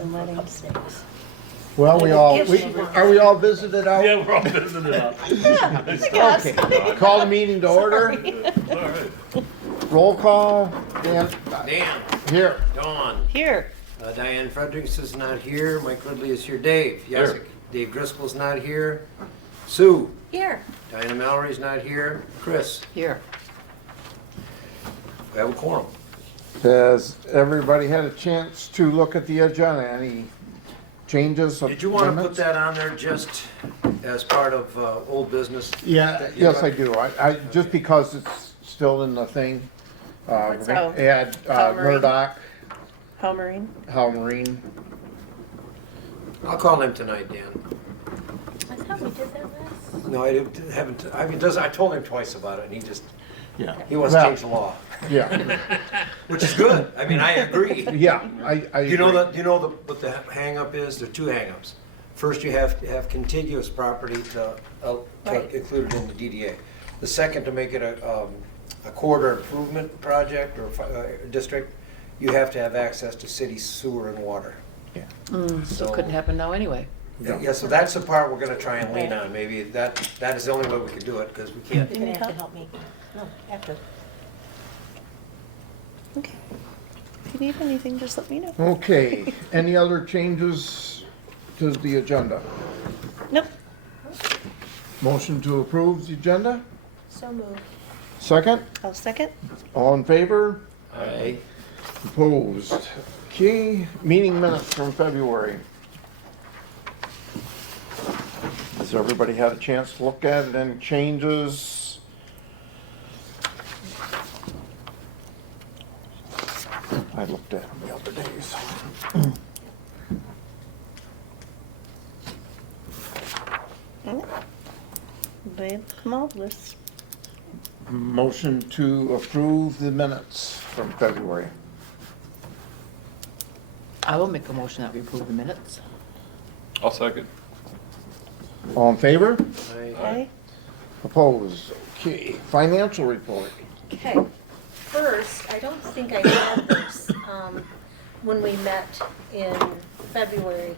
and for a couple weddings. days. Well, are we all visited out? Yeah, we're all visiting it up. Okay, call the meeting to order. It's all right. Roll call. Dan, Dan, here. Dawn, Here, Diane Fredericks is not here, Mike Ridley is here, Dave, yes, Here. Dave Driscoll's not here, Sue, Here, Diana Mallory's not here, Chris, here. we have a quorum. Has everybody had a chance to look at the agenda? Any changes? Did you want to put amendments? that on there just as part of old business? Yeah, yes, I do. I just because it's still in the thing. We're What's gonna that? add Howe Marine. Murdoch, Howe Marine. Howe Marine. I'll call him tonight, Dan. I thought we did that last. No, haven't, I mean, I told him twice about it and he just, Yeah. he wants to Well, change the law, Yeah, which is good, I mean, I agree. yeah, I. You know agree. what the hang up is? There are two hang ups. First, you have to have contiguous property to Right. include it in the DDA. The second, to make it a corridor improvement project or district, you have to have access to city sewer and water. So it couldn't happen now anyway. Yeah, so that's the part we're gonna try and lean on. Maybe that is the only way we can do it, because we can't. You're gonna have to help me. No, after. Okay. If you need anything, just let me know. Okay, any other changes to the agenda? Nope. Motion to approve the agenda? So moved. Second? I'll second. All in favor? Aye. Opposed? Okay, meeting minutes from February. Has everybody had a chance to look at it? Any changes? I looked at them the other days. They've come all this. Motion to approve the minutes from February. I will make a motion that we approve the minutes. I'll second. All in favor? Aye. Okay. Opposed? Okay, financial report. Okay, first, I don't think I had this, when we met in February.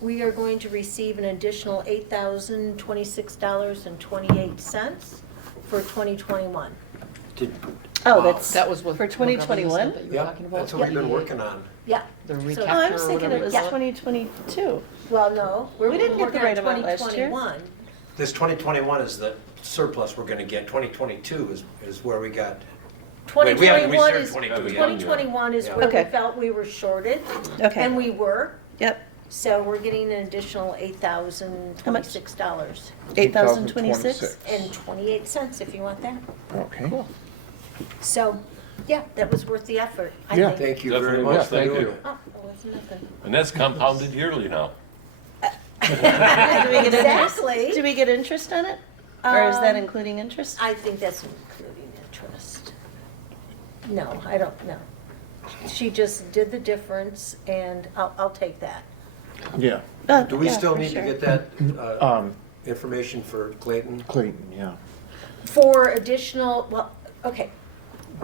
We are going to receive an additional $8,026.28 for 2021. Did- Oh, Wow. that was what. For 2021? That you were Yep, talking about? that's what we've been Yeah. working on. Yeah. The So- recapture. Oh, I was or thinking whatever it was you call 2022. Well, no, we're We didn't get the working on right amount last year. 2021. This 2021 is the surplus we're gonna get. 2022 is where we got. Wait, 2021 reserved is, 22 yet. 2021 is Yeah. where we Okay. felt we were shorted, Okay. and we were. Yep, So we're getting an additional $8,026 $8,026. and 28 cents if you want that. Okay. Cool. So, yeah, that was worth the effort, I Yeah. think. Thank you very Definitely much was. for Thank doing you. it. Oh, it wasn't nothing. And that's compounded yearly now. Do we get interest? Exactly. Do we get interest on it? Or is that Um, including interest? I think that's including interest. No, I don't know. She just did the difference, and I'll take that. Yeah, Oh, Do we yeah, still for need to sure. get that um, information for Clayton? Clayton, yeah. For additional, well, okay,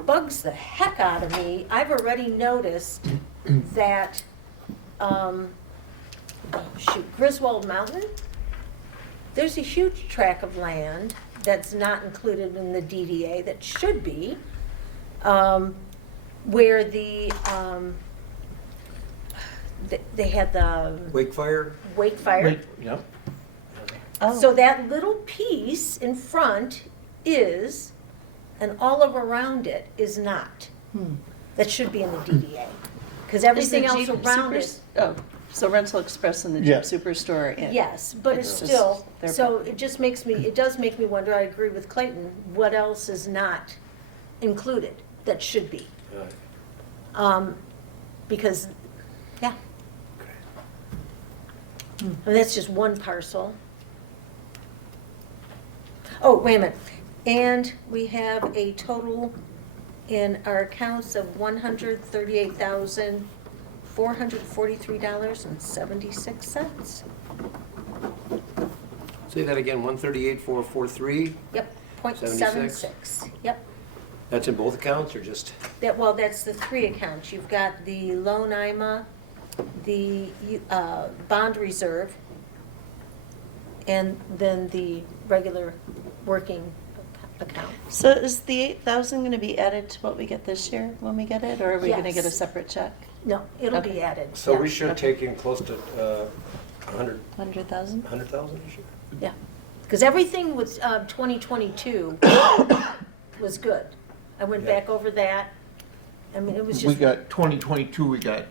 bugs the heck out of me. I've already noticed that, Griswold Mountain, there's a huge tract of land that's not included in the DDA that should be, where they had the Wake fire? wake fire. Yep. Oh. So that little piece in front is, and all of around it is not. That should be in the DDA. Because Is the everything else Jeep around it, Supers- Oh, so Rental Express and the Yeah. Jeep Superstore. yes, but it's It's just still, their so property. it just makes me, it does make me wonder, I agree with Clayton, what else is not included that should be? Because, yeah. And that's just one parcel. Oh, wait a minute. And we have a total in our accounts of $138,443.76. Say that again, 138,443? Yep, .76. Yep. That's in both accounts or just? Well, that's the three accounts. You've got the loan IMA, the bond reserve, and then the regular working account. So is the 8,000 gonna be added to what we get this year when we get it, or are we gonna get a Yes. separate check? No, it'll be Okay. added. So yeah. we should take in close to 100,000? 100,000 this year? Yeah, because everything with 2022 was good. I went Yeah. back over that. I mean, it was We just. got 2022, we got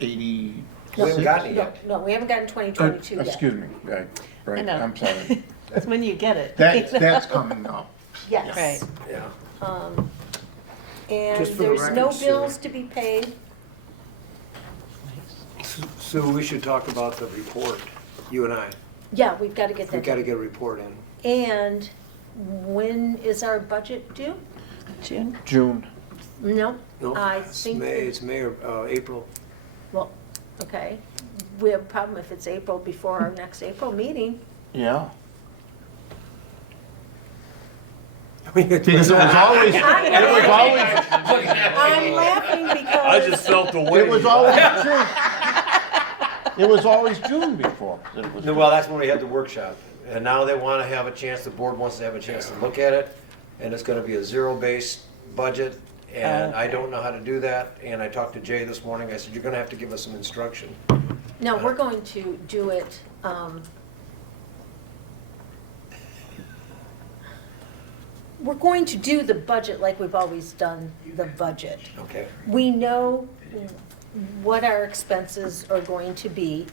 80. We haven't gotten it No, yet. no, we haven't gotten 2022 yet. Excuse me, right, I right, know. I'm sorry. That's when you get it. That's coming up. Yes. Right. Yeah. And Just for the there's no record, Sue. bills to be paid. Sue, we should talk about the report, you and I. Yeah, we've got to get We that. gotta done. get a report in. And when is our budget due? June? June. No, No, I it's think. May, it's May or April. Well, okay. We have a problem if it's April before our next April meeting. Yeah. Because It was always, I'm laughing because. I just felt the weight. it was always June. It was always June before. It was- Well, that's when we had the workshop. And now they wanna have a chance, the board wants to have a chance to look at it. And it's gonna be a zero-based budget. And I don't know how to do that. And I talked to Jay this morning. I said, you're gonna have to give us some instruction. No, we're going to do it, we're going to do the budget like we've always done the budget. Okay. We know what our expenses are going to be,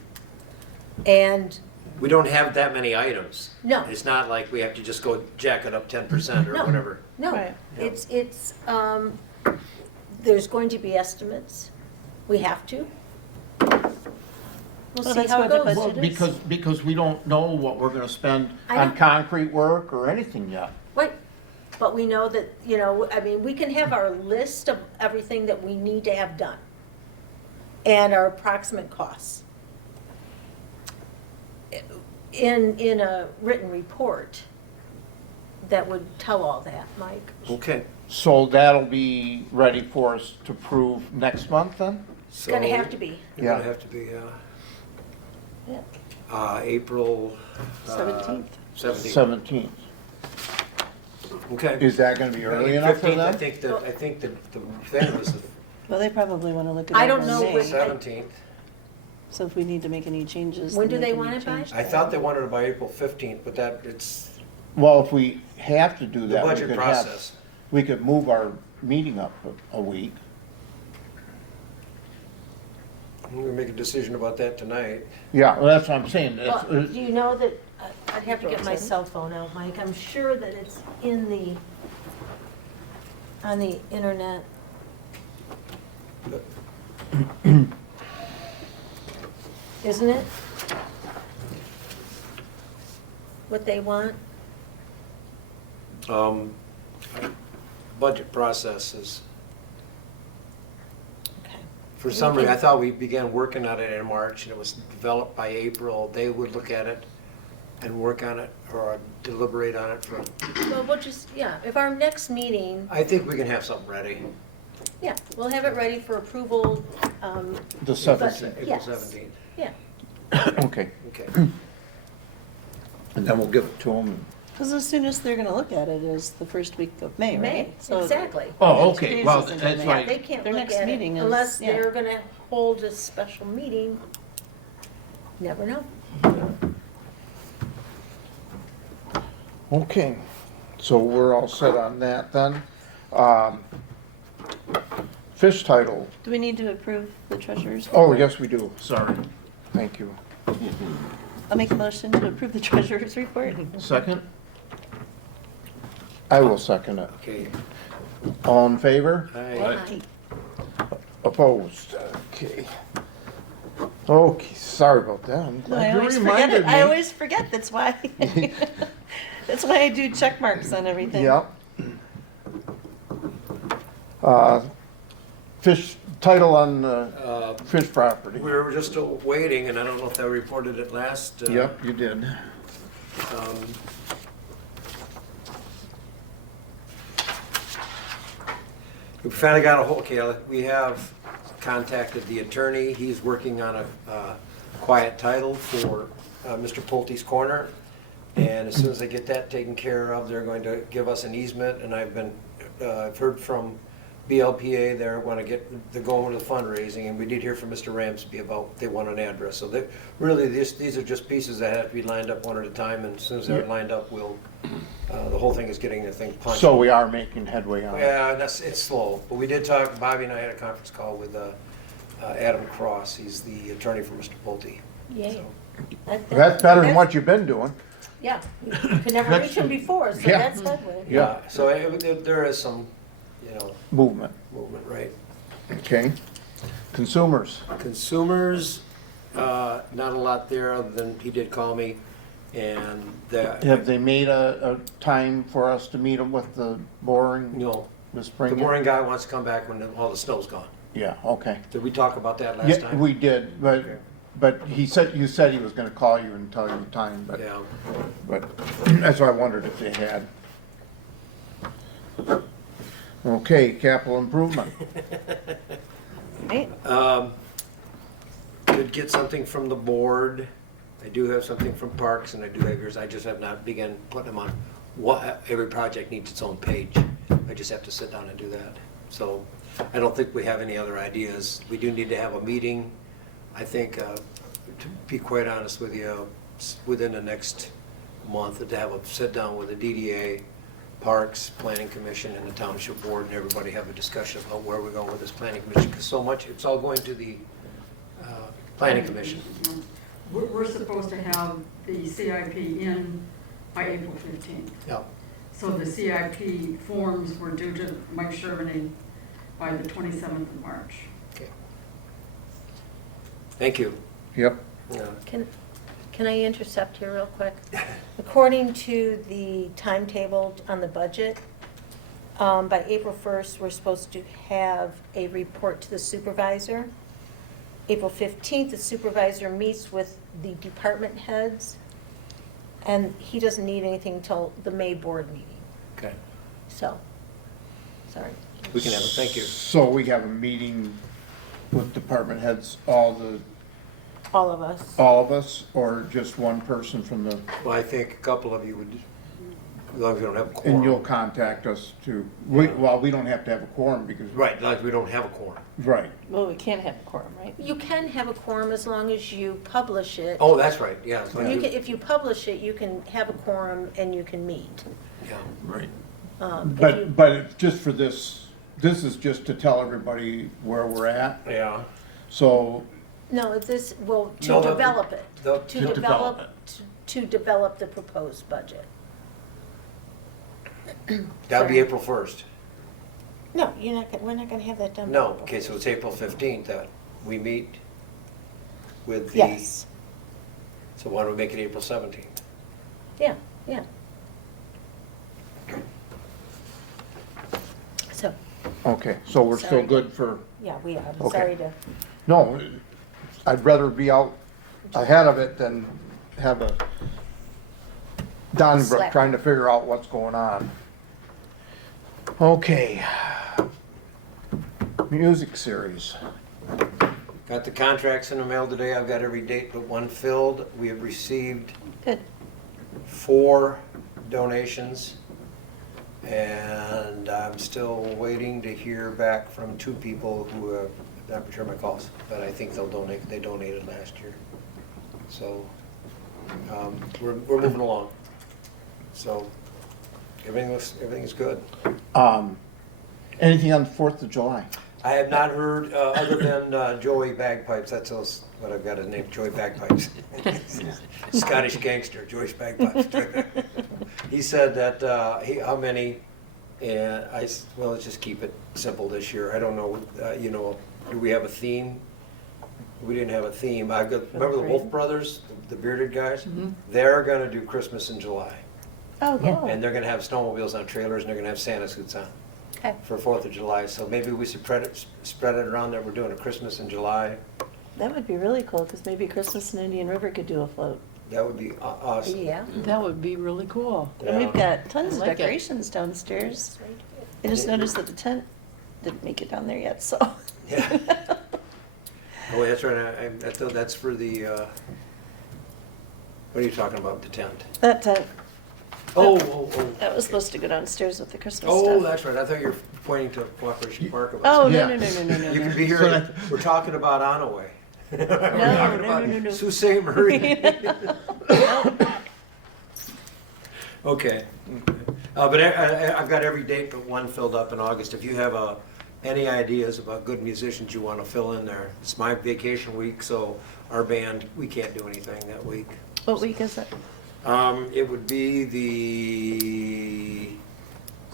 and We don't have that many items. No. It's not like we have to just go jack it up 10% or No. whatever. no, Right. it's, there's going to be estimates. We have to. We'll Well, see that's how it what the goes. budget is. Because we don't know what we're gonna spend I on know. concrete work or anything yet. Right, but we know that, you know, I mean, we can have our list of everything that we need to have done and our approximate costs in a written report that would tell all that, Mike. Okay. So that'll be ready for us to prove next month then? It's gonna have to be. It's gonna Yeah. have to be, Yeah. April. 17th. 17th. 17th. Okay. Is that gonna be early enough for 15th, them? I think that the thing was the Well, they probably wanna look at it I don't in know May. what- 17th. So if we need to make any changes. When then do they can want be it by? changed I thought they wanted it by April 15th, but it's Well, if we have to do the that, we budget could process. we could move our meeting up a week. We're gonna make a decision about that tonight. Yeah, well, that's what I'm saying. Well, It's- do you know that, I'd have to get my cell phone out, Mike. I'm sure that it's on the internet. Isn't it? What they want? Budget process is, Okay. for some reason, I thought we began working on it in March and it was developed by April. They would look at it and work on it or deliberate on it for, Well, we'll just, yeah, if our next meeting, I think we can have something ready. yeah, we'll have it ready for approval. The but- 17th. April yes, 17th. Yeah, Okay, Okay. and then we'll give it to them. Because as soon as they're gonna look at it is the first week of May, right? May, So exactly. Oh, 2 okay, days well, isn't that's May. right. They can't Their look next at it meeting is- unless yeah. they're gonna hold a special meeting. Never know. Okay, so we're all set on that then. Fish title, Do we need to approve the treasurer's? oh, report? yes, we do, sorry, thank you. I'll make a motion to approve the treasurer's report. Second? I will second it. Okay. All in favor? Aye. Opposed? Okay. Okay, sorry about that. I'm I glad you always forget reminded it. me. I always forget, that's why. That's why I do check marks on everything. Yep. Fish, title on fish property. We were just still waiting, and I don't know if I reported it last. Yep, you did. We finally got a hold, okay, we have contacted the attorney. He's working on a quiet title for Mr. Pulte's corner. And as soon as they get that taken care of, they're going to give us an easement. And I've heard from BLPA, they want to get the going with the fundraising. And we did hear from Mr. Ramsby about they want an address. So really, these are just pieces that have to be lined up one at a time. And as soon as they're lined up, the whole thing is getting the thing punched. So we are making headway on it. Yeah, it's slow, but we did talk, Bobby and I had a conference call with Adam Cross, he's the attorney for Mr. Pulte. Yay. So, That's better than what you've been doing. Yeah, you could never reach him before, so Yeah. that's headway. Yeah. So there is some, Movement, movement, right? okay. Consumers, Consumers, not a lot there, other than he did call me, and have they made a time for us to meet them with the boring, no, the the spring? mooring guy wants to come back when all the snow's gone. Yeah, okay. Did we talk about that last Yeah, time? we did, Okay. but you said he was gonna call you and tell you the time, Yeah. but that's why I wondered if they had. Okay, capital improvement. Right? Did get something from the board. I do have something from Parks, and I do have yours. I just have not begun putting them on. Every project needs its own page. I just have to sit down and do that. So I don't think we have any other ideas. We do need to have a meeting. I think, to be quite honest with you, within the next month, to have a sit down with the DDA, Parks, Planning Commission, and the Township Board, and everybody have a discussion about where we're going with this Planning Commission, because so much, it's all going to the Planning Commission. We're supposed to have the CIP in by April 15th. Yeah. So the CIP forms were due to Mike Shervany by the 27th of March. Okay. Thank you. Yep, Yeah. Can I intercept here real quick? According to the timetable on the budget, by April 1st, we're supposed to have a report to the supervisor. April 15th, the supervisor meets with the department heads, and he doesn't need anything until the May board meeting. Okay. So, sorry. We can have it, thank you. so we have a meeting with department heads, all All of us. or just one person from the, Well, I think a couple of you would, as long as we don't have a quorum. and you'll contact us to, we don't have to have a quorum because. Right, like we don't have a quorum. Right, Well, we can't have a quorum, right? You can have a quorum as long as you publish it. Oh, that's right, yeah. as long as You we- can, if you publish it, you can have a quorum and you can meet. Yeah. right. If you- But it's just for this is just to tell everybody where we're at, Yeah. so, No, this, well, to No, develop it, the- to To develop develop, to develop the proposed budget. That'll be Sorry. April 1st. No, we're not gonna have that done. by No, April okay, so 1st. it's April 15th that we meet with the. Yes, So why don't we make it April 17th? yeah. So, okay, so we're still Sorry. good for, yeah, we are, I'm Okay. sorry to, no, I'd rather be out ahead of it than have a Donnybrook Slack. trying to figure out what's going on. Okay. Music series. Got the contracts in the mail today. I've got every date but one filled. We have received good. 4 donations. And I'm still waiting to hear back from 2 people who have not returned my calls. But I think they'll donate, they donated last year. So, we're moving along. So, everything's good. Anything on the 4th of July? I have not heard, other than Joey Bagpipes, that's what I've got his name, Joey Bagpipes. Scottish gangster, Joyce Bagpipes. He said that, how many, and well, let's just keep it simple this year. I don't know, do we have a theme? We didn't have a theme. Remember the Wolf Brothers, the bearded guys? They're gonna do Christmas in July. Oh, yeah, And they're gonna have snowmobiles on trailers, and they're gonna have Santa suits on okay. for 4th of July. So maybe we spread it around that we're doing a Christmas in July. That would be really cool, because maybe Christmas in Indian River could do a float. That would be awesome. Yeah. That would be really cool. And we've Yeah. got tons of I like it. decorations downstairs. I just noticed that the tent didn't make it down there yet, so. Yeah. Oh, that's right, I thought that's for the, what are you talking about, the tent? That tent, Oh. that was supposed to go downstairs with the Christmas Oh, stuff. that's right, I thought you were pointing to Cooperation Park about Oh, something. no, Yeah. no, no, no, no, no. You no. could be here, we're talking about Onaway. We're No, talking no, about no, no, no. Sault Ste. Marie. Okay. But I've got every date but one filled up in August. If you have any ideas about good musicians you want to fill in there, it's my vacation week, so our band, we can't do anything that week. What week is it? It would be the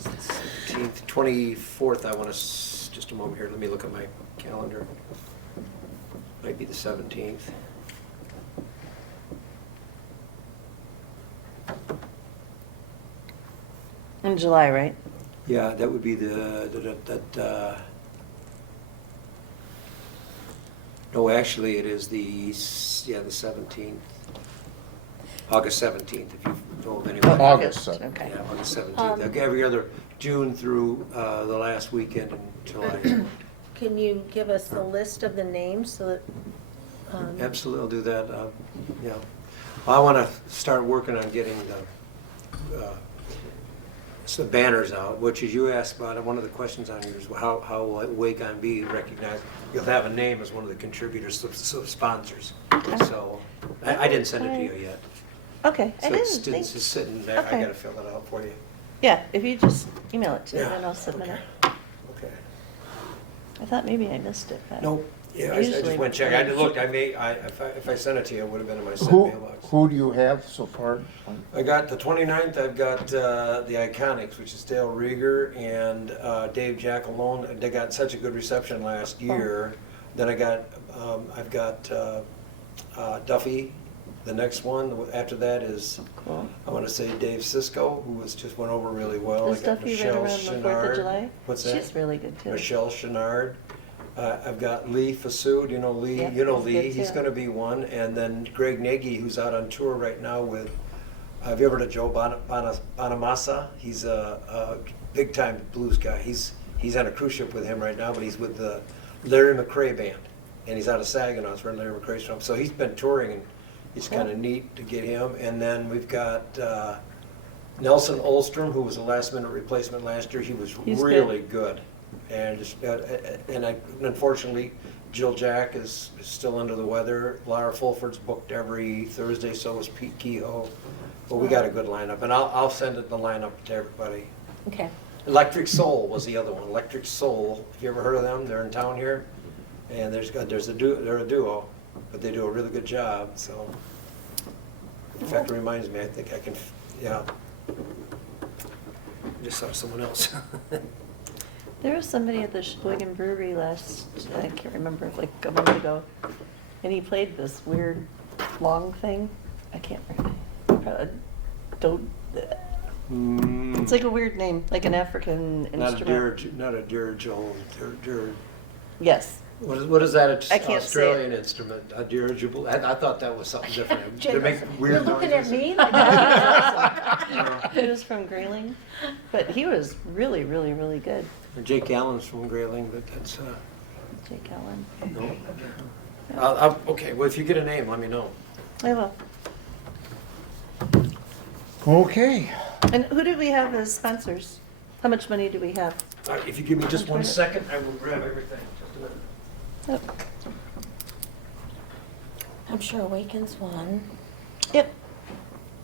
17th, 24th, I want to, just a moment here, let me look at my calendar. Might be the 17th. In July, right? Yeah, that would be no, actually, it is the 17th. August 17th, if you know of anyone. August Okay. 7th. Yeah, August 17th. Every other June through the last weekend in July. Can you give us the list of the names so that? Absolutely, I'll do that. Yeah. I want to start working on getting the banners out, which as you asked about, one of the questions on here is how will Wacon be recognized? You'll have a name as one of the contributors, sponsors. So I didn't send it to you yet. Okay, I So didn't it's think. just sitting there. I Okay. got to fill it out for you. Yeah, if you just email it to me, Yeah, then I'll submit okay. it. Okay. I thought maybe I missed it, but. Nope. Yeah, I just Usually- went check. I looked. If I sent it to you, it would have been in my sent Who, mailbox. who do you have so far? I got the 29th, I've got the Iconics, which is Dale Rieger and Dave Jackalone. They got such a good reception last year. Then I've got Duffy. The next one after that is, Cool. I want to say Dave Cisco, who just went over really well. Does I got Duffy run Michelle around the 4th of Chenard. July? What's that? She's really good too. Michelle Chenard. I've got Lee Fasood, you know Lee, Yeah, you know he's Lee, good, he's too. gonna be one, and then Greg Nagy, who's out on tour right now with, have you ever heard of Joe Bonamassa? He's a big time blues guy, he's on a cruise ship with him right now, but he's with the Larry McRae Band, and he's out of Saginaw, that's where Larry McRae's from, so he's been touring, and it's kinda neat to get him, and then we've got Nelson Olstrom, who was a last minute replacement last year, he was He's really good. And unfortunately, Jill Jack is still under the weather. Laura Fulford's booked every Thursday, so is Pete Kehoe. But we got a good lineup, and I'll send it the lineup to everybody. Okay. Electric Soul was the other one. Electric Soul. Have you ever heard of them? They're in town here, and they're a duo, but they do a really good job. So, in fact, it reminds me. I think I can. Yeah. I just saw someone else. There was somebody at the Sheboygan Brewery I can't remember, like a month ago, and he played this weird long thing. I can't remember. It's like a weird name, like an African instrument. Not a dirigible. Yes. What is that? I can't say it. Australian instrument, a dirigible. I thought that was something different. They Jacob, make you're weird looking at noises. me like that. He was from Grayling, but he was really, really, really good. Jake Allen's from Grayling, but that's Jake Allen. no. Okay, well, if you get a name, let me know. I will. Okay. And who did we have as sponsors? How much money do we have? If you give me just 1 second, I will grab everything. Just a minute. Yep. I'm sure Awaken's one. Yep.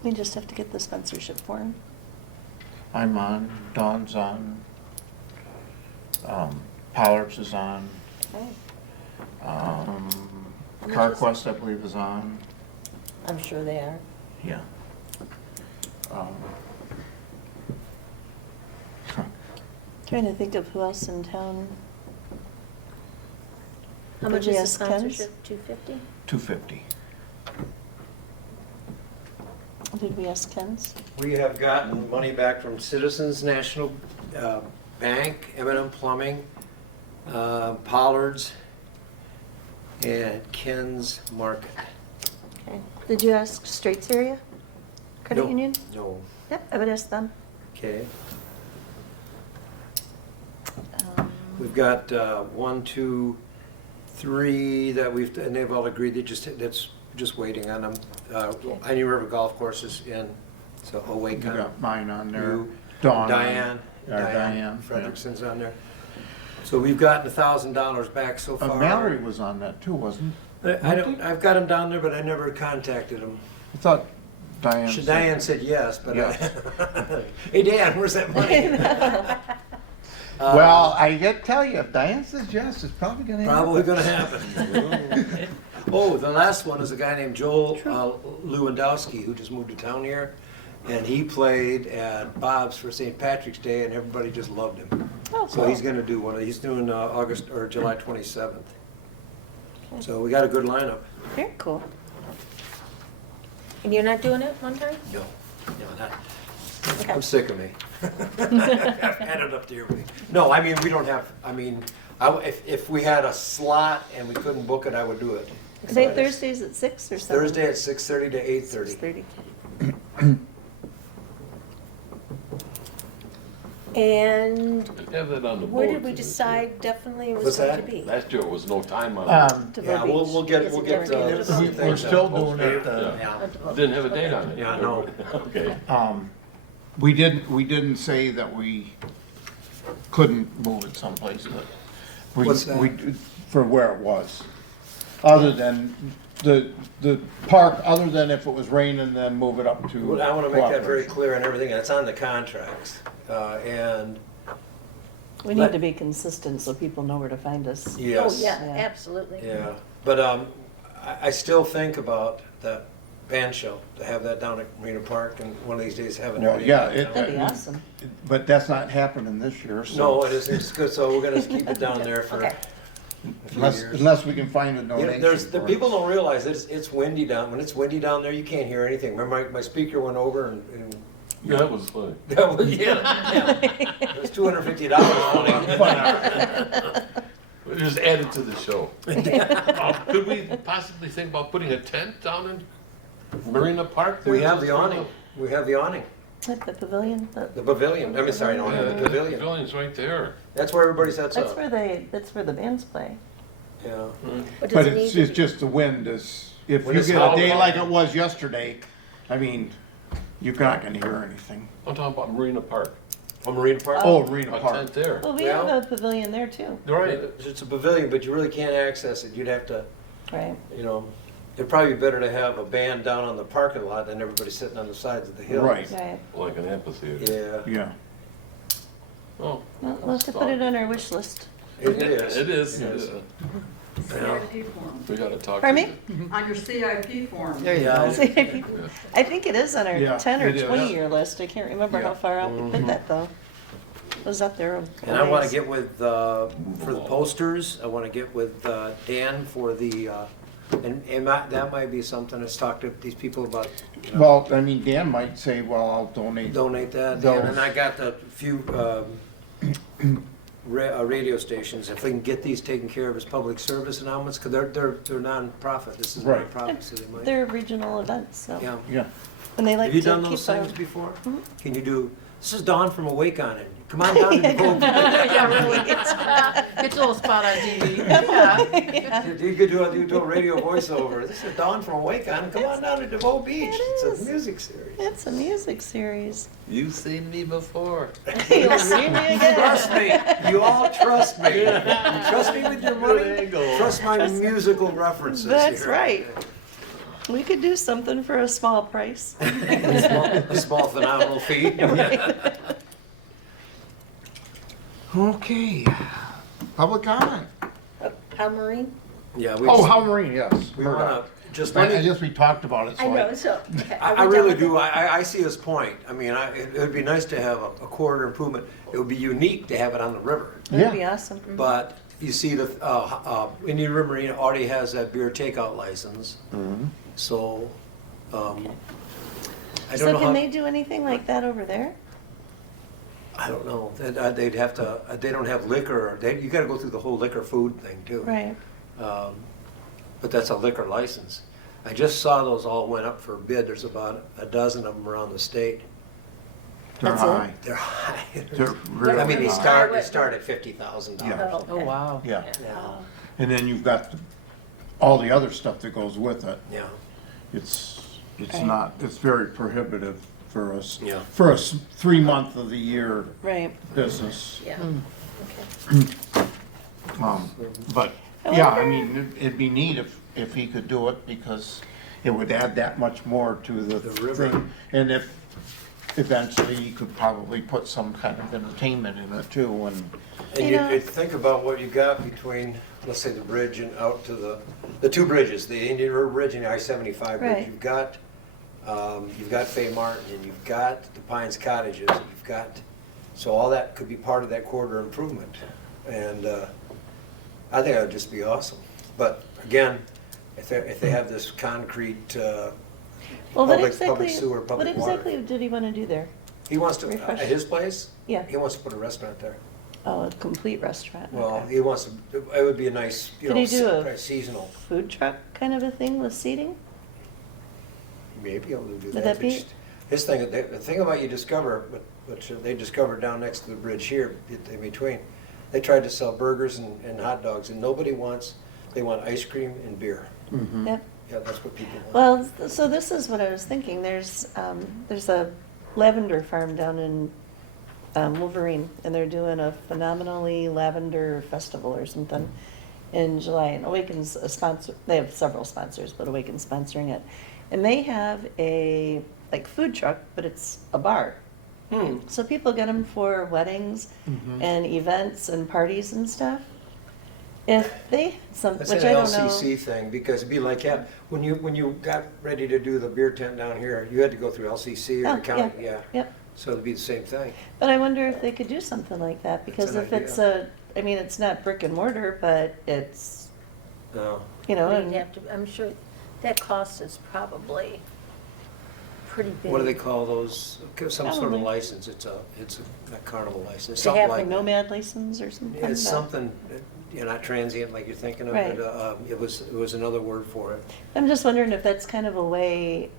We just have to get the sponsorship form. I'm on, Dawn's on, Pollard's is on, Okay. CarQuest, I believe, is on, I'm sure they are. yeah. Trying to think of who else in town. How Did much we is the ask Ken's? sponsorship? 250? $250. Did we ask Ken's? We have gotten money back from Citizens National Bank, M&M Plumbing, Pollard's, and Ken's Market. Okay. Did you ask Straits Area Credit No. Union? No. Yep, I would ask them. Okay. Um, We've got 1, 2, 3 that and they've all agreed, that's just waiting on them. Onion River Golf Course is in, so I'll wait You on got mine on there. you. Dawn. Diane Diane. Frederickson's on there. So we've gotten $1,000 back so far. Mallory was on that too, wasn't? I've got him down there, but I never contacted him. I thought Diane. said- Diane said yes, but Yeah. hey Dan, where's that money? Well, I get tell you, if Diane says yes, it's probably gonna happen. Probably gonna happen. Oh, the last one is a guy named Joel Lewandowski, who just moved to town here. And he played at Bob's for St. Patrick's Day, and everybody just loved him. Oh, So he's gonna do he's doing August or July 27th. So we got a good lineup. Very cool. And you're not doing it one time? No, not. Okay. I'm sick of me. I've had it up to here. No, I mean, we don't have, if we had a slot and we couldn't book it, I would do it. Is it Thursdays at 6 or 7? Thursday at 6:30 to 8:30. 6:30. And Have that on the where board. did we decide definitely it was What's going that? to be? Last year it was no time on it. Yeah, we'll get, Is it some different? things We're still out. doing it. Yeah. Didn't have a date on it. Yeah, I know. Okay. We didn't say that we couldn't move it someplace, but we, What's that? for where it was. Other than the park, other than if it was raining, then move it up to. Well, I want to make that very Cooperation. clear and everything, and it's on the contracts. And We need to be consistent so people know where to find us. yes. Oh, yeah, Yeah. absolutely. Yeah, but I still think about that band show, to have that down at Marina Park, and one of these days have it. Well, yeah, That'd be awesome. But that's not happening this year, so. No, it isn't, it's good, so we're gonna keep it down there for Okay. a few Unless, years. unless we can find a You know, donation. the for people it. don't realize it's windy down, when it's windy down there, you can't hear anything. Remember, my speaker went over and Yeah, that was funny. that was, yeah. It was $250 funny. We just added to the show. Could we possibly think about putting a tent down in Marina Park? there? We have the awning, we have the awning, At the pavilion, the pavilion, I mean, sorry, no, the pavilion. Pavilion's right there. That's where everybody sets that's up. where the bands play. Yeah. But does But it need it's, to it's be- just the wind is, if When you it's get a hot, day hot. like it was yesterday, I mean, you're not gonna hear anything. I'm talking about Marina Park. On Marina Park? Oh, Marina A Park. tent there. Well, we Yeah. have a pavilion there too, Right. It's a pavilion, but you really can't access it. You'd have to, right? you know, it'd probably be better to have a band down on the parking lot than everybody sitting on the sides of the hill. Right. Right. Like an amphitheater. Yeah, Yeah. Oh. Well, we'll have to put it on our wish list. it is. It is. It is. Yeah. CIP form. We gotta talk. Pardon to me? On your CIP form. There you Yeah. go. I think it is on our Yeah, 10 or it is. 20-year list. I can't remember Yeah. how far out we put that though. It was up there. And I want to get with, for the posters, I want to get with Dan for the, and that might be something, let's talk to these people about, you know, Well, I mean, Dan might say, well, I'll donate. donate that. Those. Dan, and I got the few radio stations, if we can get these taken care of as public service announcements, because they're non-profit, this is a Right. non-profit, so they might. They're regional events, so. Yeah. Yeah. And they like Have you to done keep those our- things before? Can you do, this is Dawn from Awake on it, come on down to the Cove. Yeah, really. Get your little spot on TV. Yeah. You could do a radio voiceover. This is Dawn from Awake on. Come on down to DeVoe Beach. It It's is. a music series. It's a music series. You've seen me before. You'll see me again. Trust me. You all trust me. You trust me with your money. angle. Trust my musical references. That's here. right. We could do something for a small price. A small phenomenal fee. Okay. Public comment. Howe Marine? Yeah. We Oh, just, Howe Marine, yes. we want to just. I guess we talked about it, so I know, so. I really do. I see his point. I mean, it would be nice to have a corridor improvement. It would be unique to have it on the river. That'd be awesome. But you see, the Indian River Marina already has that beer takeout license. So, I don't So know can how. they do anything like that over there? I don't know. They'd have to. They don't have liquor. You got to go through the whole liquor food thing too. Right. But that's a liquor license. I just saw those all went up for bid. There's about a dozen of them around the state. they're That's it? high. They're high. They're really I mean, they high. start at $50,000. Yeah. Oh, Oh, wow. Yeah. Yeah. And then you've got all the other stuff that goes with it. Yeah. It's Right. not, it's very prohibitive for us. Yeah. For a 3 month of the year Right. business. Yeah. Hmm. Okay. But, I yeah, I wonder- mean, it'd be neat if he could do it, because it would add that much more to the The river. thing. And if, eventually, you could probably put some kind of entertainment in it too, and, And You know- you think about what you got between, let's say, the bridge and out to the two bridges, the Indian River Bridge and the I-75 bridge. Right. You've got Fay Martin, and you've got the Pines Cottages, and you've got, so all that could be part of that corridor improvement. And I think that would just be awesome. But again, if they have this concrete, Well, what public exactly, sewer, what public water. exactly did he want to do there? He wants to, Refresh. at his place, Yeah. he wants to put a restaurant there. Oh, a complete restaurant. Well, okay. he wants to, it would be a nice, Could he do a seasonal. food truck kind of a thing with seating? Maybe able to do Would that. that be- But his thing, the thing about you discover, what they discovered down next to the bridge here, in between, they tried to sell burgers and hot dogs, and nobody wants, they want ice cream and beer. Yep. Yeah, that's what people want. Well, so this is what I was thinking. There's a lavender farm down in Wolverine, and they're doing a phenomenally lavender festival or something in July. And Awaken's a sponsor. They have several sponsors, but Awaken's sponsoring it. And they have a like food truck, but it's a bar. So people get them for weddings and events and parties and stuff. If they That's which an I don't know. LCC thing, because it'd be like, yeah, when you got ready to do the beer tent down here, you had to go through LCC or Oh, the county, yeah. yeah. Yep. So it'd be the same thing. But I wonder if they could do something like that, because an if it's I mean, it's not brick and mortar, but it's, No. you know, We'd and have to, I'm sure that cost is probably pretty big. What do they call those? Some sort of Probably. license. It's a carnival license, they something have like a that. nomad license or something. It's but- something, you're not transient like you're thinking of, Right. but it was another word for it. I'm just wondering if that's kind of a way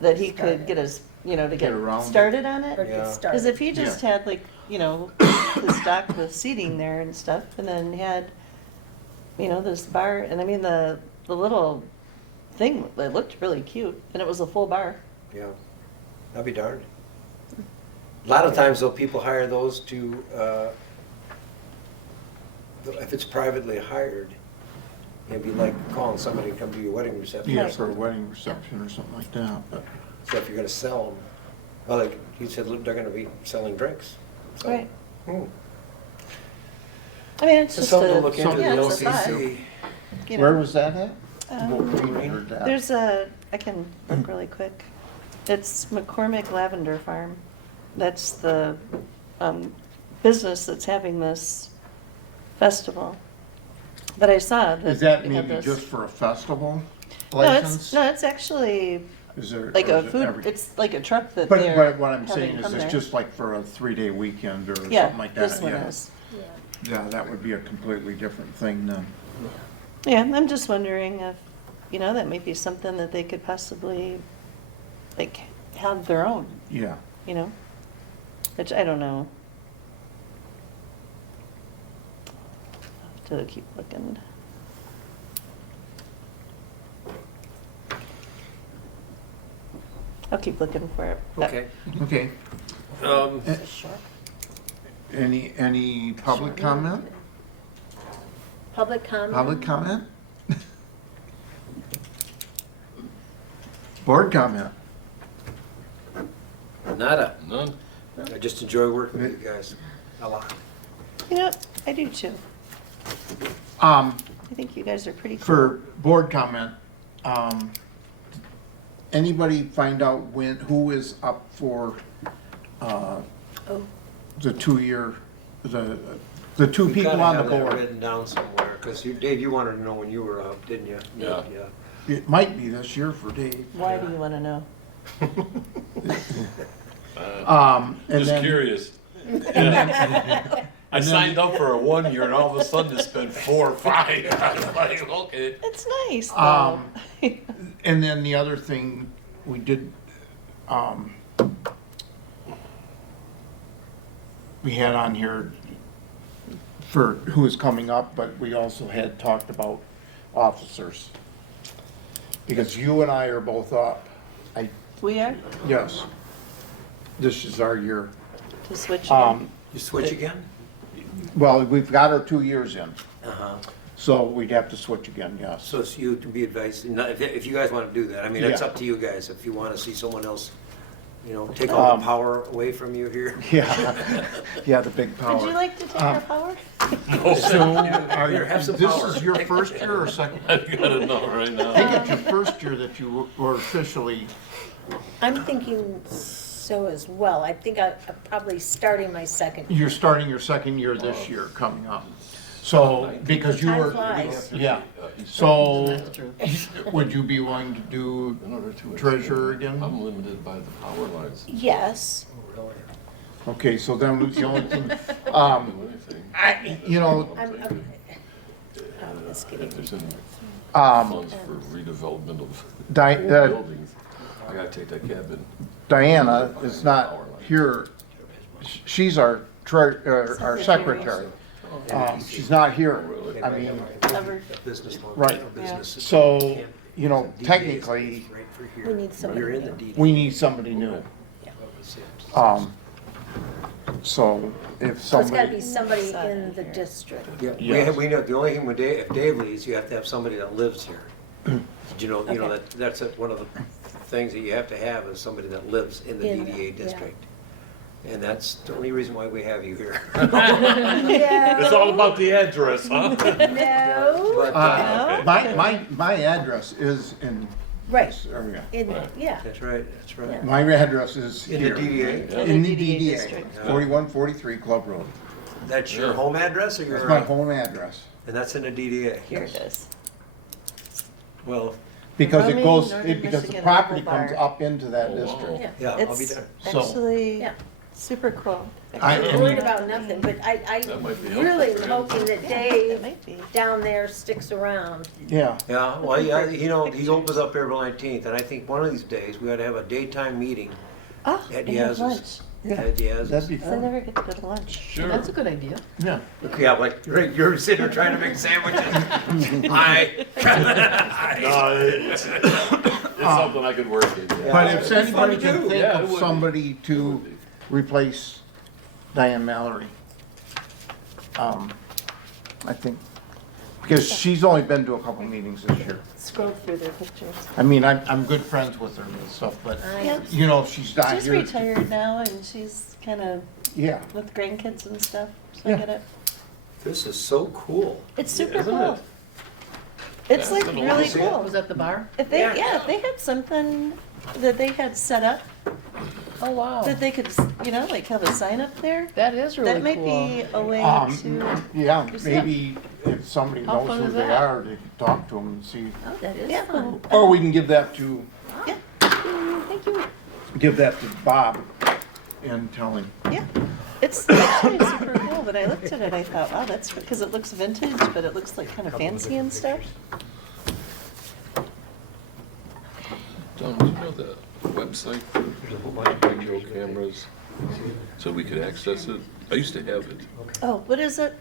that he could get us, you know, to get Get around it. started on Or it. get Yeah. started. Because if he just had like, you know, the stock with seating there and stuff, and then had, you know, this bar, and I mean, the little thing, it looked really cute, and it was a full bar. Yeah, that'd be darned. A lot of times though, people hire those to, if it's privately hired, it'd be like calling somebody to come to your wedding reception. yeah, Right. for a wedding reception or something like that, but. So if you're gonna sell them, well, like he said, look, they're gonna be selling drinks. So, Right. hmm. I mean, it's It's just something a, to look into, the yeah, it's a thought, LCC. you Where know. was that at? Um, Where heard that? There's I can look really quick. It's McCormick Lavender Farm. That's the business that's having this festival. But I saw that Is that they had maybe this. just for a festival No, license? it's actually Is there? like or a is it food, every- it's like a truck that they're But what I'm having saying is come it's there. just like for a 3-day weekend or Yeah, something like that. this one yeah. is. Yeah. Yeah, that would be a completely different thing then. Yeah, I'm just wondering if, you know, that might be something that they could possibly, like, have their own, Yeah. you know? Which I don't know. I'll have to keep looking. I'll keep looking for it. but- Okay. Okay. It's a shark. Any public comment? Public comment? Public comment? Board comment? Nada. None? I just enjoy working with you guys a lot. You know, what? I do too. I think you guys are pretty cool. For board comment, anybody find out who is up for, Oh, the 2-year, the two We people gotta on the have that board? written down somewhere, because Dave, you wanted to know when you were up, didn't you? Yeah. It might be this year for Dave. Why do you want to know? And Just then, curious. I signed up for a 1 year and all of a sudden it's been 4 or 5. I was like, okay. It's nice, though. and then the other thing we did, we had on here for who is coming up, but we also had talked about officers. Because you and I are both up. We are Yes. This is our year. to switch again. You switch again? Well, we've got our 2 years in, Uh-huh. so we'd have to switch again, yes. So it's you to be advised, if you guys want to do that, I mean, it's Yeah. up to you guys, if you want to see someone else, take all the power away from you here. Yeah, yeah, the big power. Would you like to take our power? So, are you, Here, have some this power. is your first year or second? I gotta know right I now. think it's your first year that you were officially, I'm thinking so as well. I think I'm probably starting my second. you're starting your second year this year coming up. So, because you Time were, flies. yeah, so That's true. would you be willing to do In order to. treasurer again? I'm limited by the power lines. Yes. Okay, so then the only thing, Do anything. I'm just kidding. If there's any um, funds for redevelopment of Di- buildings, I gotta take that cabin. Diana is not here. She's our our secretary. She's not here. I mean, Ever. Business loan. Right. Business. So, DDA technically, is right for here. We need somebody You're in the new. DDA. we need somebody new. So if So it's gotta be somebody, somebody in the district. Yeah, Yes. we know, the only thing with Dave, if Dave leaves, you have to have somebody that lives here. Okay. That's one of the things that you have to have is somebody that lives in the In the- DDA yeah. district. And that's the only reason why we have you here. It's all about the address, huh? No. But, my address is in Right. this area. Yeah. that's right, that's right. My address is In the here. DDA? In the DDA DDA, district. 4143 Club Road. That's your Yeah. home address or your? That's my home address. And that's in the DDA? Here it is. Well, Because it Roaming, goes, Northern because the Michigan property Local comes Bar. up into that Oh, wow. district. Yeah. yeah, I'll be It's there. So- actually Yeah. super cool. I I'm mean- worried about nothing, but That might be I really helpful am for you. hoping that It Dave might be. down there sticks around. Yeah, Yeah, well, yeah, he opens up April 19th, and I think one of these days, we ought to have a daytime meeting Oh, at and have Yaz's. lunch. At Yaz's. that'd be 'Cause I fun. never get to go to lunch. Sure. That's a good idea. Yeah. Yeah, like, you're sitting there trying to make sandwiches. Hi. No, it's something I could work in. yeah. But if it's fun anybody to can do. think Yeah, it of would be. somebody to replace Diane Mallory, I think, because she's only been to a couple meetings this year. Scroll through their pictures. I mean, I'm good friends with her and stuff, but, Yeah. if she's not She's here. retired now and she's kind of Yeah, with grandkids and stuff, so Yeah. I get it. This is so cool. It's super Isn't cool. it? It's Yeah, like it's been a really while. See it? cool. Was that the bar? If they, Yeah. yeah, if they had something that they had set up, Oh, wow. that they could, like have a sign up there, That is really that might cool. be a way Um, to, yeah, You see maybe if somebody How knows fun who is they that? are, they could talk to them and see. Oh, that is yeah. fun. Or we can give that to, Yeah. Thank you. give that to Bob and tell him. Yeah, it's actually super cool, but I looked at it, I thought, wow, that's, because it looks vintage, but it looks like kind of fancy and stuff. John, do you know the website for video cameras, so we could access it? I used to have it. Oh, what is it?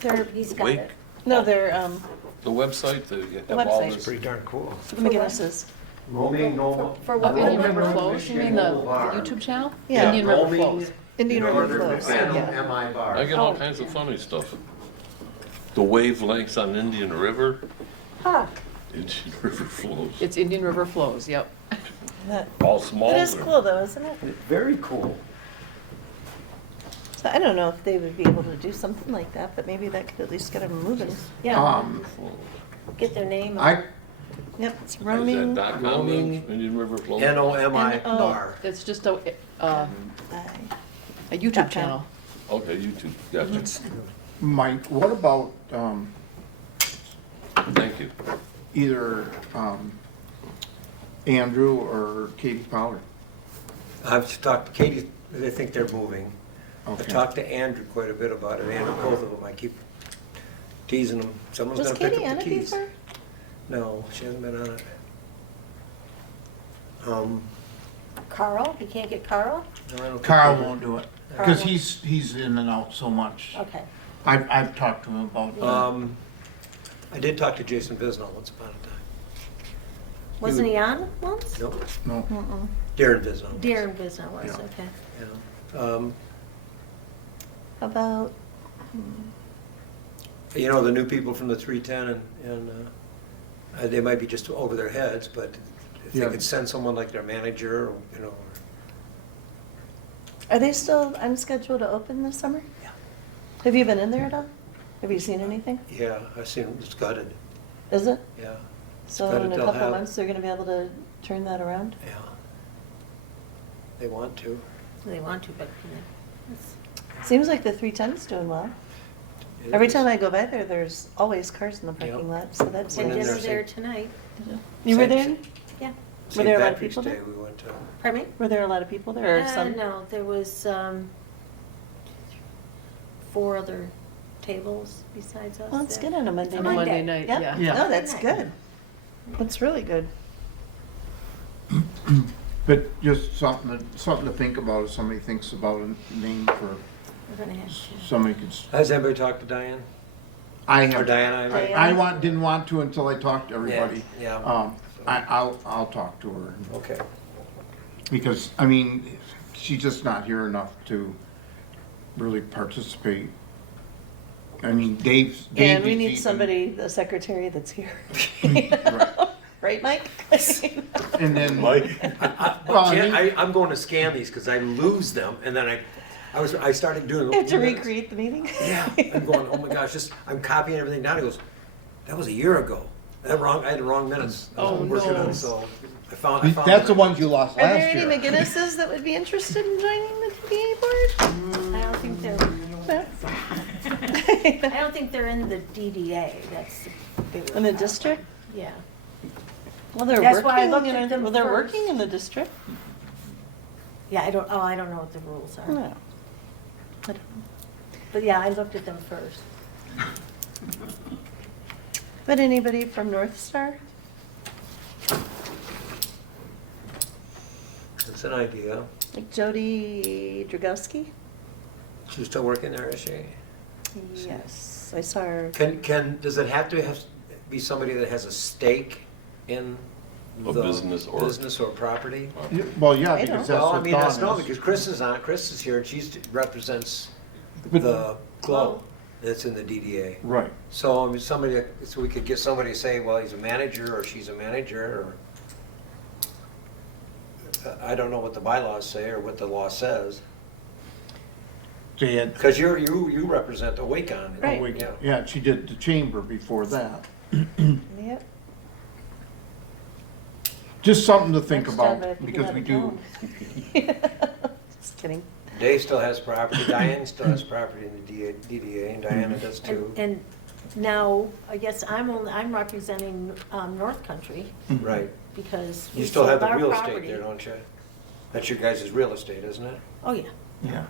They're, He's got Wake, it. no, they're, the website, the, you The have all website. this. Pretty darn cool. the McGinnis's. Roaming, no. For what? Indian River Northern Flows, you mean Michigan the Bar. YouTube channel? Yeah. Indian River Roaming Flows. Indian River Northern Flows, Michigan yeah. MI bar. I get all kinds of funny stuff. The wavelengths on Indian River, Huh. Indian River flows, It's Indian River Flows, yep. That, all small. that is or- cool though, isn't it? Very cool. So I don't know if they would be able to do something like that, but maybe that could at least get them moving. Yeah, flows. get their name on. I, Yep, it's Is roaming. that .com, Roaming. Indian River flows? NOMI N-O- bar. It's just a I- YouTube .com. channel. Okay, YouTube, gotcha. Mike, what about, Thank you. either, Andrew or Katie Pollard? I've talked to Katie, they think they're moving. I've Okay. talked to Andrew quite a bit about it, Andrew, both of them, I keep teasing them. Someone's Was gonna pick Katie up on the it keys. before? No, she hasn't been on it. Carl, you can't get Carl? No, I don't think Carl they- won't do it, Carl because won't. he's in and out so much. Okay. I've talked to him about I did talk to Jason Visnall once upon a time. Wasn't he on once? Nope, no. Darren Visnall. Darren Bisnell was, Yeah. okay. Yeah. How about, You know, the new people from the 310 and they might be just over their heads, but if they Yeah. could send someone like their manager, or, you know. are they still on schedule to open this summer? Yeah. Have you been in there at all? Have you seen anything? Yeah, I've seen them, it's gutted, Is it? yeah, So But in a they'll couple have- months, they're gonna be able to turn that around? yeah. They want to. They want to, but, you know, it's- Seems like the 310's doing well. It Every is. time I go by there, there's always cars in the Yeah. parking lot, so that's they Went in nice. did there, it there see- tonight. You were St. there? Yeah. Were St. there a lot of Patrick's people Day there? we went to. Pardon me? Were there a lot of people there, or some? No, there was 4 other tables besides us. Well, it's there. good on a Monday On night. Monday night, Yep. yeah. Yeah. No, that's Monday night. good. That's really good. But just something to think about if somebody thinks about a name for We're gonna have to. somebody could. Has anybody talked to Diane? I Or have. Diana, I mean? Didn't want to until I talked to everybody. Yeah. I'll talk to her Okay. because, I mean, she's just not here enough to really participate. I mean, Dave's. And we is need even- somebody, a secretary that's here. Right. Right, Mike? And then. Mike? Well, I mean- I'm going to scan these because I lose them, and then I started doing. Have to recreate the meeting? Yeah, I'm going, oh my gosh, I'm copying everything down. He goes, that was a year ago. I had the wrong minutes. I was Oh, working no. on, so I found. That's the ones you lost Are there last any year. McGinnises that would be interested in joining the DDA board? I don't think they're, I don't think they're in the DDA, that's the big In the one. district? Yeah. Well, they're That's why I working, looked you at know, them well, they're first. working in the district. Yeah, I don't know what the rules are. No. I don't know. But yeah, I looked at them first. But anybody from North Star? It's an idea. Like Jody Dragowski? She's still working there, is she? Yes, I saw her. Does it have to be somebody that has a stake in A the business or- property? Well, yeah, I because don't. that's Well, I what mean, that's no, Dawn is. because Chris is on, Chris is here, and she represents But- the club that's in the DDA. Right. So, I mean, so we could get somebody to say, well, he's a manager, or she's a manager, or, I don't know what the bylaws say, or what the law says, They had, because you represent the Wacon. Right. Yeah. yeah, she did the chamber before that. Yep. Just something to think Next time I about, have to because get we out do, of town. Just kidding. Dave still has property, Diane still has property in the DDA, and Diana does too. And now, I guess I'm representing North Country Right. because You we still have sold the our real estate property. there, don't you? That's your guys' real estate, isn't it? Oh, yeah. yeah.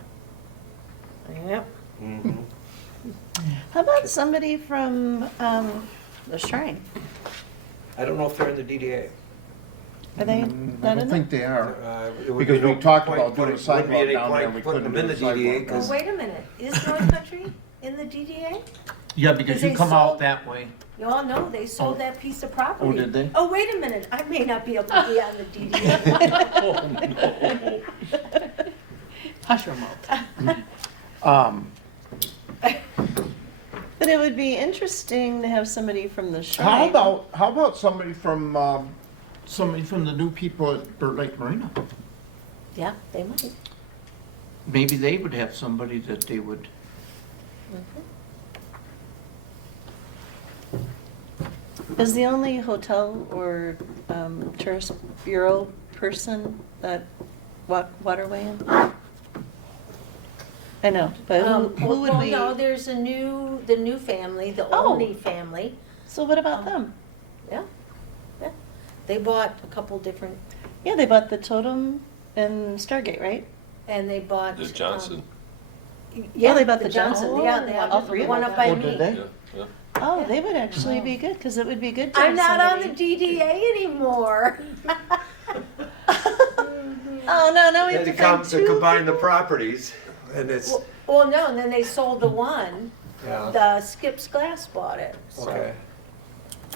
Yep. Mm-hmm. How about somebody from the Shrine? I don't know if they're in the DDA. Are they I not in don't there? think they are. It would Because be no we talked point about doing a putting- wouldn't be sidewalk any down there, point we putting couldn't them in do the a DDA, sidewalk. Well, 'cause wait a minute, is North Country in the DDA? Yeah, because you come out that way. You all know they sold that piece of property. Oh, did they? Oh, wait a minute, I may not be able to be on the DDA. Hush your mouth. But it would be interesting to have somebody from the Shrine. How about somebody from the new people at Bird Lake Marina? Yeah, they might. Maybe they would have somebody that they would. Is the only hotel or tourist bureau person that Waterway in? I know, but who would Well, we? no, there's the new family, the Oh. Olney family. So what about them? Yeah, yeah. They bought a couple different, Yeah, they bought the Totem and Stargate, right? and they bought. The Johnson. Yeah, they bought the Johnson. Johnson. Yeah, they All three of one them. up by Oh, me. did they? Yeah, yeah. Oh, they would actually be good, because it would be good to I'm have not on the somebody- DDA anymore. Oh, no, we They have to had to come find to two combine the people. properties, and it's, Well, no, and then they sold the one, Yeah, the Skips Glass bought it, so. okay.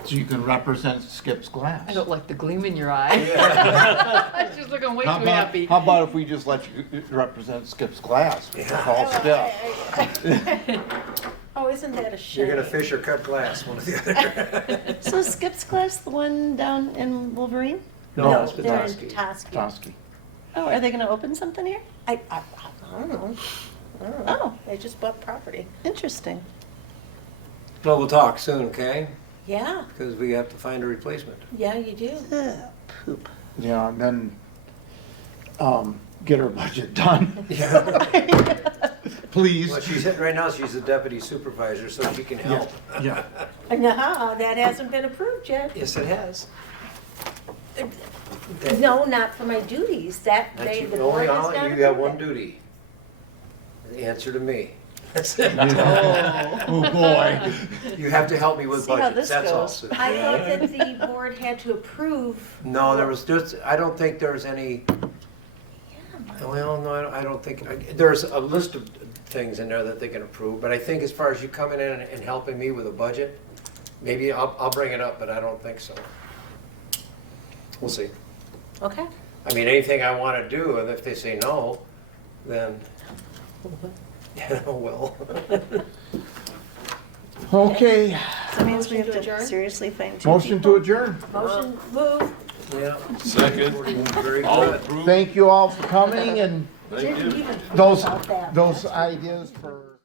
So you can represent Skip's Glass. I don't like the gleam in your eye. She's looking way too How about, happy. how about if we just let you represent Skip's Glass? Yeah. Call Skip. Oh, isn't that a shame? You're gonna fish or cut glass, one or the other. So is Skip's Glass the one down in Wolverine? No, it's They're in Petoskey. Petoskey. Toski. Oh, are they gonna open something here? I don't know. I don't know. Oh, They just bought property. interesting. Well, we'll talk soon, okay? Yeah, Because we have to find a replacement. yeah, you do. Poop. Yeah, and then, get her budget done, Yeah. please. Well, right now, she's the deputy supervisor, so she can help. Yeah. No, that hasn't been approved yet. Yes, it has. No, not for my duties. That, the board has not You got one approved it. duty. Answer to me. That's it. Oh, boy. You have to help me with See how budgets, this that's all. goes. I thought that the board had to approve. No, there was just, I don't think there's any, well, no, I don't think, there's a list of things in there that they can approve, but I think as far as you coming in and helping me with a budget, maybe I'll bring it up, but I don't think so. We'll see. Okay. I mean, anything I want to do, and if they say no, then, well. Okay, So that means we have Motion to to adjourn? seriously find two motion people. to adjourn. Motion moved. Yeah. Second. Very All good. approved? Thank you all for coming and Thank you. Didn't even think those, about that. those ideas for.